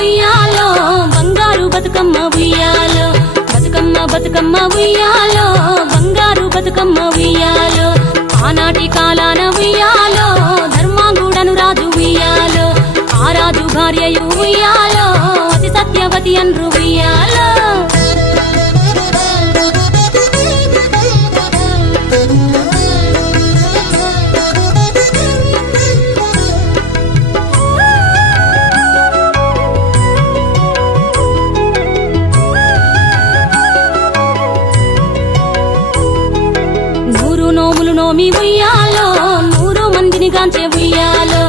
ఉయ్యాలో బంగారు బతుకమ్మ ఉయ్యాలో బతుకమ్మ బతుకమ్మ ఉయ్యాలో బంగారు బతుకమ్మ ఉయ్యాలో ఆనాటి కాలాన ఉయ్యాలో ధర్మాంగుడను రాజు ఉయ్యాలో ఆ రాజు భార్యయు ఉయ్యాలో అతి సత్యవతి అన్రు ఉయ్యాలో నోమి ఉయ్యాలో 100 మందిని గాంచే ఉయ్యాలో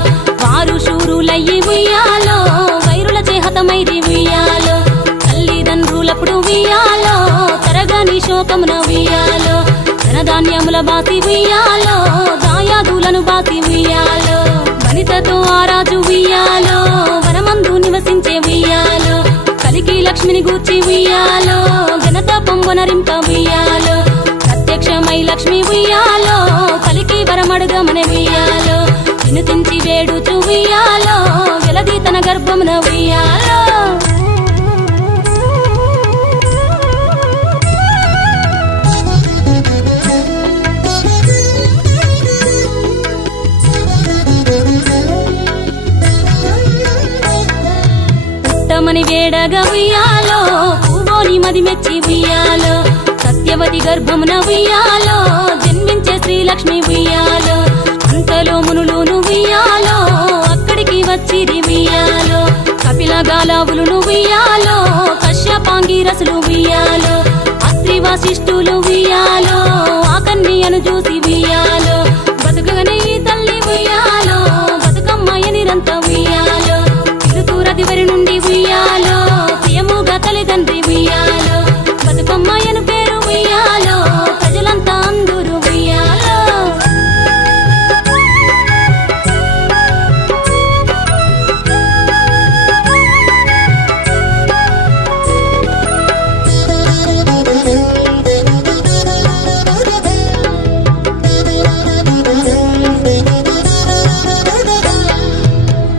వారు శూరులయ్యి ఉయ్యాలో వైరుల చేహతమైరి ఉయ్యాలో తల్లిదండ్రులప్పుడు ఉయ్యాలో తరగని శోకమున ఉయ్యాలో ధనధాన్యముల బాసి ఉయ్యాలో దాయాదులను బాసి ఉయ్యాలో వనితతో ఆరాజు ఉయ్యాలో వనమందు నివసించే ఉయ్యాలో కలికి లక్ష్మిని గూర్చి ఉయ్యాలో ఘనత పొంగునరింప ఉయ్యాలో ప్రత్యక్షమై లక్ష్మి ఉయ్యాలో కలికి వరమడుగమనే ఉయ్యాలో వినుతించి వేడుచు ఉయ్యాలో వెలది తన గర్భమున ఉయ్యాలో పుట్టమని వేడగా ఉయ్యాలో పూవోని మది మెచ్చి ఉయ్యాలో సత్యవతి గర్భమున ఉయ్యాలో జన్మించే శ్రీలక్ష్మి ఉయ్యాలో అంతలో మునులును ఉయ్యాలో అక్కడికి వచ్చిరి ఉయ్యాలో కపిల గాలావులును ఉయ్యాలో కశ్యపాంగిరసులు ఉయ్యాలో అత్రి వశిష్ఠులు ఉయ్యాలో ఆ కన్యను చూసి ఉయ్యాలో బతుకగనే ఈ తల్లి ఉయ్యాలో బతుకమ్మయ నిరంత ఉయ్యాలో తిరుతూరదివరి నుండి ఉయ్యాలో ప్రియముగా తల్లిదండ్రి ఉయ్యాలో బతుకమ్మయను పేరు ఉయ్యాలో ప్రజలంతా అందరూ ఉయ్యాలో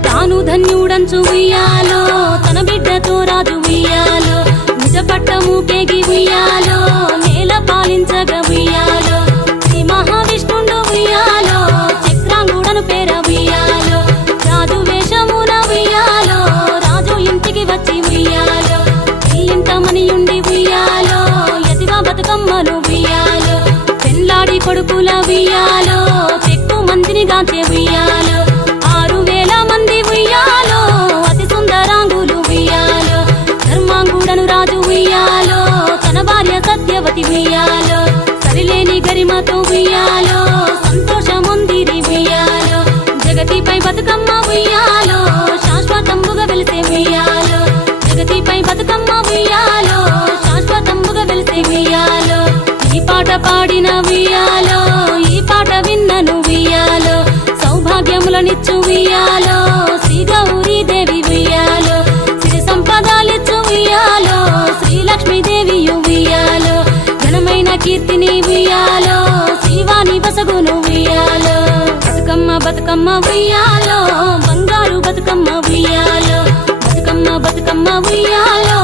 తాను ధన్యుడంచు ఉయ్యాలో తన బిడ్డతో రాజు ఉయ్యాలో నిజ పట్టము కేగి ఉయ్యాలో నేల పాలించగ ఉయ్యాలో శ్రీ మహావిష్ణుండు ఉయ్యాలో చక్రాంగుడను పేర ఉయ్యాలో రాజు వేషమున ఉయ్యాలో రాజు ఇంటికి వచ్చి ఉయ్యాలో ఇల్లింట మనియుండి ఉయ్యాలో యతివ బతుకమ్మను ఉయ్యాలో పెళ్ళాడి కొడుకుల ఉయ్యాలో ఎక్కువ మందిని గాంచే ఉయ్యాలో 6000 మంది ఉయ్యాలో అతి సుందరాంగులు ఉయ్యాలో ధర్మాంగుడను రాజు ఉయ్యాలో తన భార్య సత్యవతి ఉయ్యాలో సరిలేని గరిమతో ఉయ్యాలో సంతోషముందిరి ఉయ్యాలో జగతిపై బతుకమ్మ ఉయ్యాలో శాశ్వతంబుగా వెలిసే ఉయ్యాలో జగతిపై బతుకమ్మ ఉయ్యాలో శాశ్వతంబుగా వెలిసే ఉయ్యాలో ఈ పాట పాడిన ఉయ్యాలో ఈ పాట విన్నను ఉయ్యాలో సౌభాగ్యములనిచ్చు ఉయ్యాలో శ్రీ గౌరీ దేవి ఉయ్యాలో సిరి సంపదాలిచ్చు ఉయ్యాలో శ్రీలక్ష్మీదేవి ఉయ్యాలో ఘనమైన కీర్తిని ఉయ్యాలో శ్రీవాణి వసగును ఉయ్యాలో బతుకమ్మ బతుకమ్మ ఉయ్యాలో బంగారు బతుకమ్మ ఉయ్యాలో బతుకమ్మ బతుకమ్మ ఉయ్యాలో